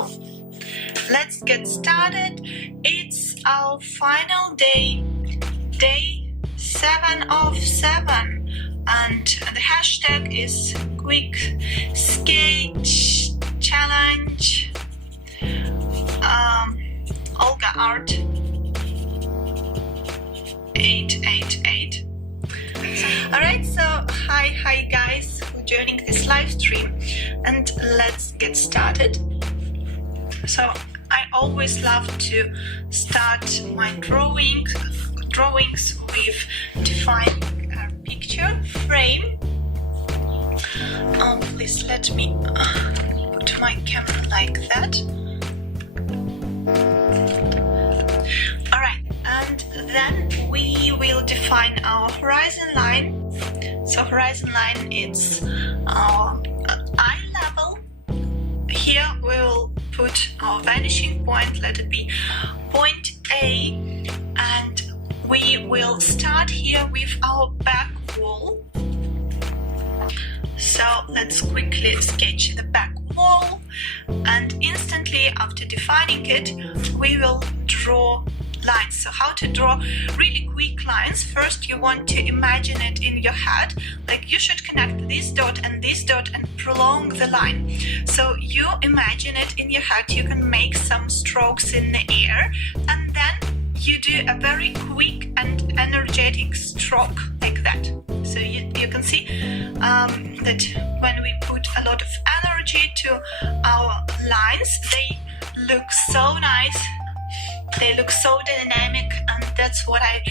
So let's get started. It's our final day, day 7 of 7, and the hashtag is quick sketch challenge. Olga Art 888. Alright, so hi guys for joining this live stream, and let's get started. So I always love to start my drawings with defining a picture frame. Please let me put my camera like that. Alright, and then we will define our horizon line. So horizon line is our eye level. Here we will put our vanishing point, let it be point A, and we will start here with our back wall. So let's quickly sketch the back wall, and instantly after defining it we will draw lines. So how to draw really quick lines? First you want to imagine it in your head, like you should connect this dot and prolong the line. So you imagine it in your head, you can make some strokes in the air, and then you do a very quick and energetic stroke like that. So you can see that when we put a lot of energy to our lines, they look so nice, they look so dynamic, and that's what I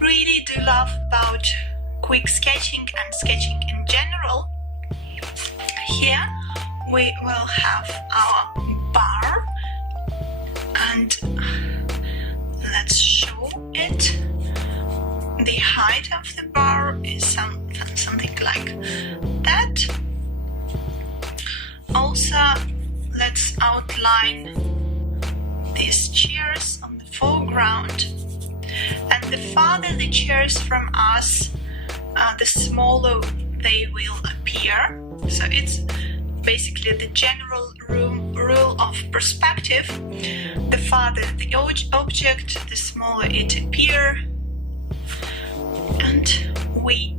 really do love about quick sketching and sketching in general. Here we will have our bar, and let's show it. The height of the bar is something like that. Also, let's outline these chairs on the foreground. And the farther the chairs from us, the smaller they will appear. So it's basically the general rule of perspective. The farther the object, the smaller it appears. And we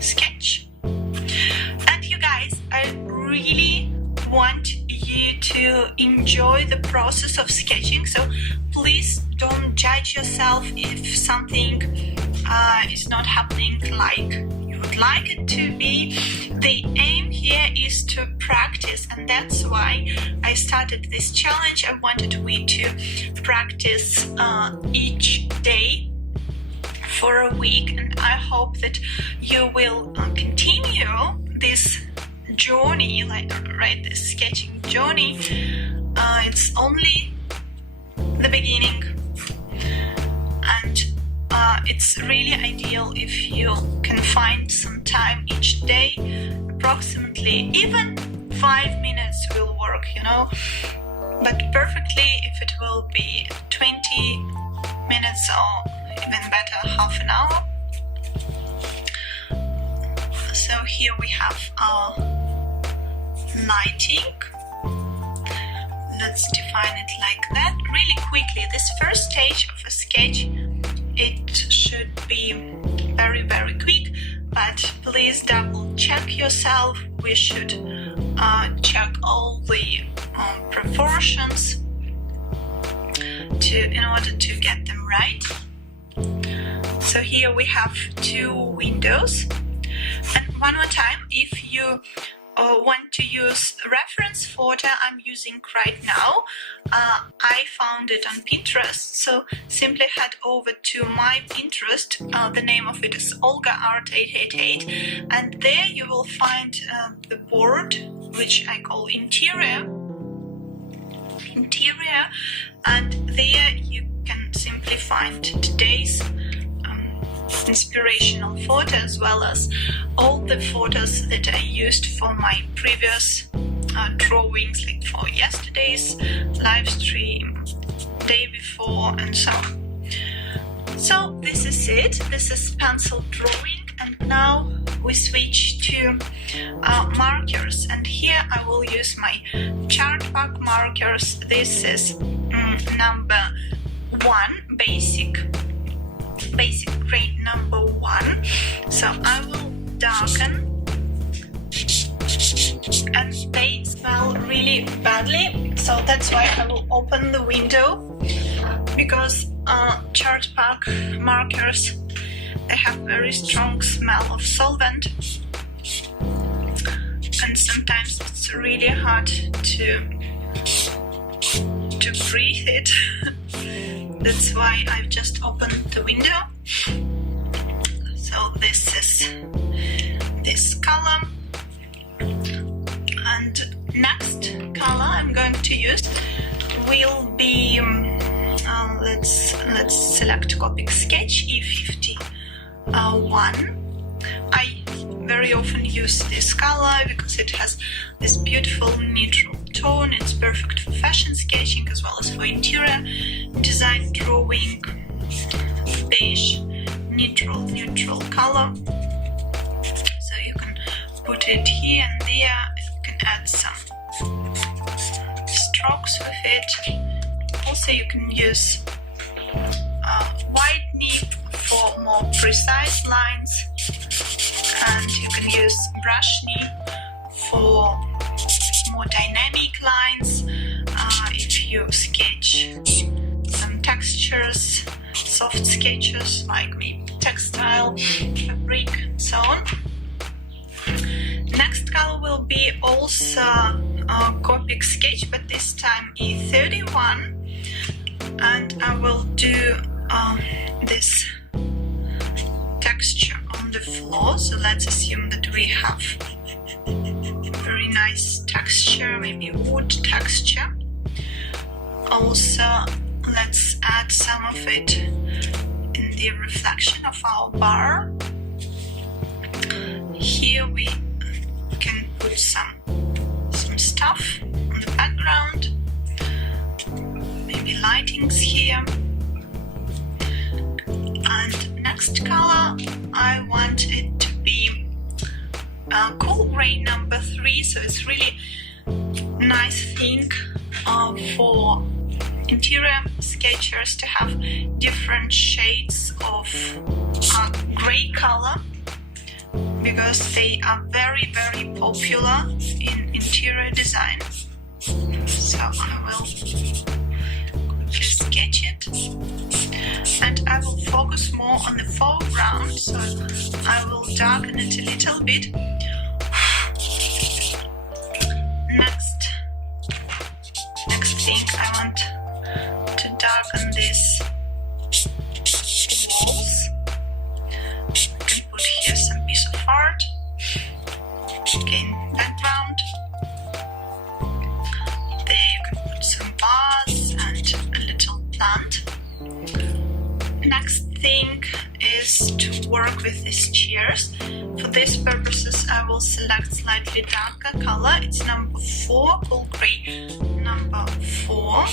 sketch. And you guys, I really want you to enjoy the process of sketching, so please don't judge yourself if something is not happening like you would like it to be. The aim here is to practice, and that's why I started this challenge. I wanted we to practice each day for a week, and I hope that you will continue this journey, this sketching journey. It's only the beginning, and it's really ideal if you can find some time each day, approximately even 5 minutes will work, but perfectly if it will be 20 minutes or even better, half an hour. So here we have our lighting. Let's define it like that. Really quickly, this first stage of a sketch, it should be very quick, but please double check yourself. We should check all the proportions in order to get them right. So here we have 2 windows. And one more time, if you want to use reference photo I'm using right now, I found it on Pinterest, so simply head over to my Pinterest. The name of it is Olga Art 888, and there you will find the board, which I call interior, and there you can simply find today's inspirational photo, as well as all the photos that I used for my previous drawings, like for yesterday's live stream, day before, and so on. So this is it. This is pencil drawing, And now we switch to markers, and here I will use my chart pack markers. This is number 1, basic grade number 1. So I will darken, and they smell really badly, so that's why I will open the window, because chart pack markers, they have very strong smell of solvent, and sometimes it's really hard to breathe it. That's why I've just opened the window. So this is this color, and next color I'm going to use will be let's select Copic Sketch E51. I very often use this color because it has this beautiful neutral tone. It's perfect for fashion sketching as well as for interior design drawing. Beige neutral color, so you can put it here and there. You can add some strokes with it. Also you can use white nib for more precise lines, and you can use brush nib for more dynamic lines. If you sketch some textures, soft sketches like maybe textile, fabric, and so on. Next color will be also Copic Sketch, but this time E31, and I will do this texture on the floor. So let's assume that we have very nice texture, maybe wood texture. Also, let's add some of it in the reflection of our bar. Here we can put some stuff on the background, maybe lightings here. And next color, I want it to be cool gray number 3. So it's really nice thing for interior sketchers to have different shades of gray color, because they are very popular in interior design. So I will quickly sketch it, and I will focus more on the foreground, so I will darken it a little bit. Next thing, I want to darken these walls. I can put here some piece of art, again background. There you can put some vase and a little plant. Next thing is to work with these chairs. For these purposes I will select slightly darker color. It's number 4, cool gray number 4.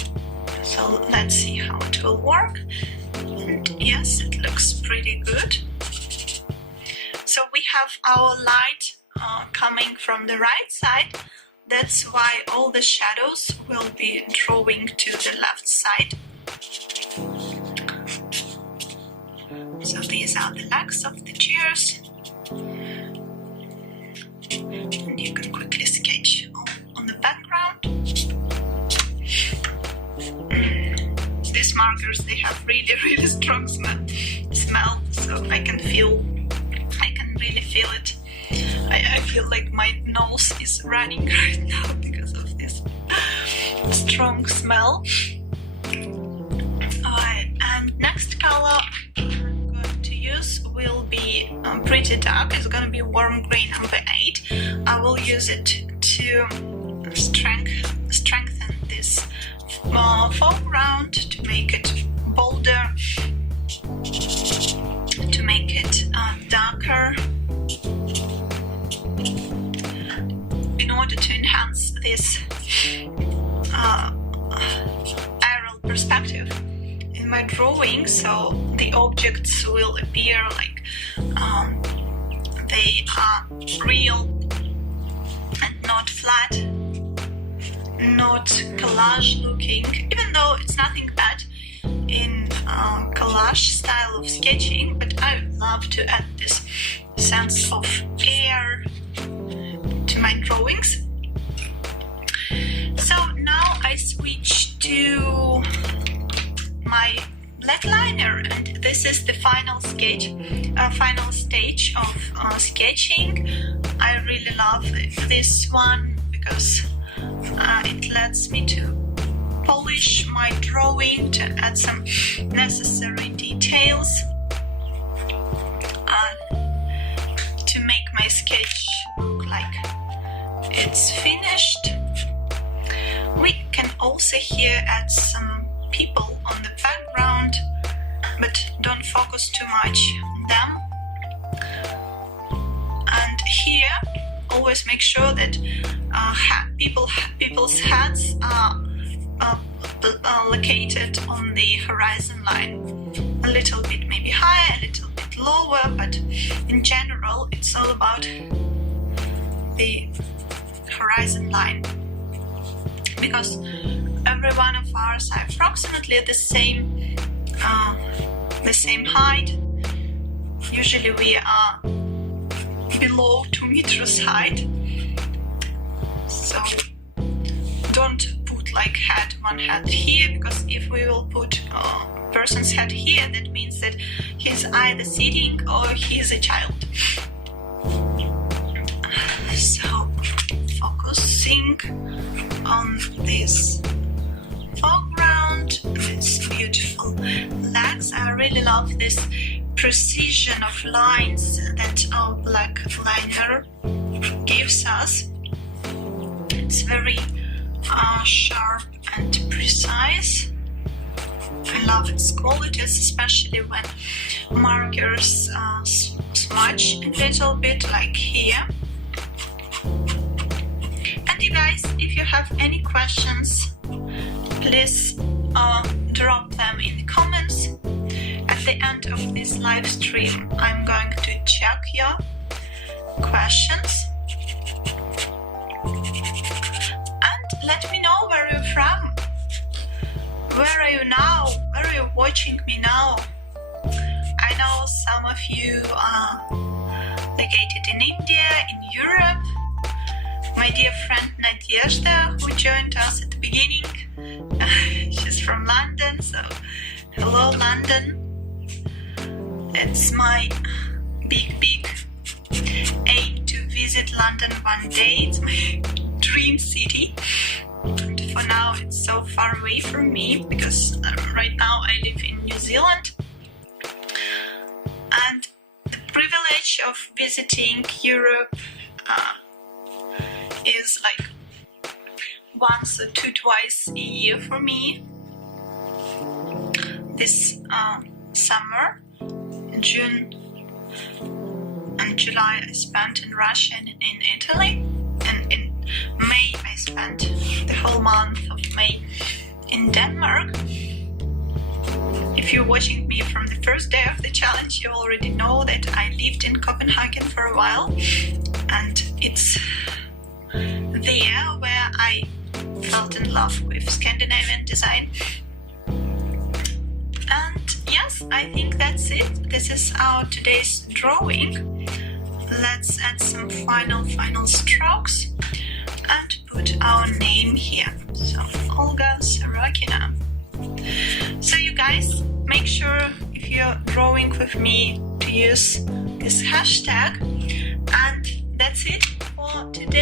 So let's see how it will work. And yes, it looks pretty good. So we have our light coming from the right side. That's why all the shadows will be drawing to the left side. So these are the legs of the chairs. And you can quickly sketch on the background. These markers, they have really strong smell, so I can really feel it. I feel like my nose is running right now because of this strong smell. And next color I'm going to use will be pretty dark. It's going to be warm gray number 8. I will use it to strengthen this foreground, to make it bolder, to make it darker, in order to enhance this aerial perspective in my drawing, so the objects will appear like they are real and not flat, not collage looking, even though it's nothing bad in collage style of sketching, but I love to add this sense of air to my drawings. So now I switch to my black liner, and this is the final sketch, final stage of sketching. I really love this one because it lets me to polish my drawing, to add some necessary details, to make my sketch look like it's finished. We can also here add some people on the background, but don't focus too much on them. And here, always make sure that people's heads are located on the horizon line. A little bit maybe higher, a little bit lower, but in general, it's all about the horizon line. Because every one of ours are approximately the same height. Usually we are below 2 meters height. So don't put like one head here, because if we will put a person's head here, that means that he's either sitting or he's a child. So focusing on this foreground, these beautiful legs. I really love this precision of lines that our black liner gives us. It's very sharp and precise. I love its qualities, especially when markers smudge a little bit, like here. And you guys, if you have any questions, please drop them in the comments. At the end of this live stream, I'm going to check your questions. And let me know where you're from. Where are you now? Where are you watching me now? I know some of you are located in India, in Europe. My dear friend Nadezhda, who joined us at the beginning, she's from London, so hello London. It's my big aim to visit London one day. It's my dream city. And for now it's so far away from me because right now I live in New Zealand. And the privilege of visiting Europe is like once or twice a year for me. This summer, June and July, I spent in Russia and in Italy, and in May I spent the whole month of May in Denmark. If you're watching me from the first day of the challenge, you already know that I lived in Copenhagen for a while, and it's there where I fell in love with Scandinavian design. And yes, I think that's it. This is our today's drawing. Let's add some final strokes and put our name here. So Olga Sorokina. So you guys, make sure if you're drawing with me to use this hashtag. And that's it for today.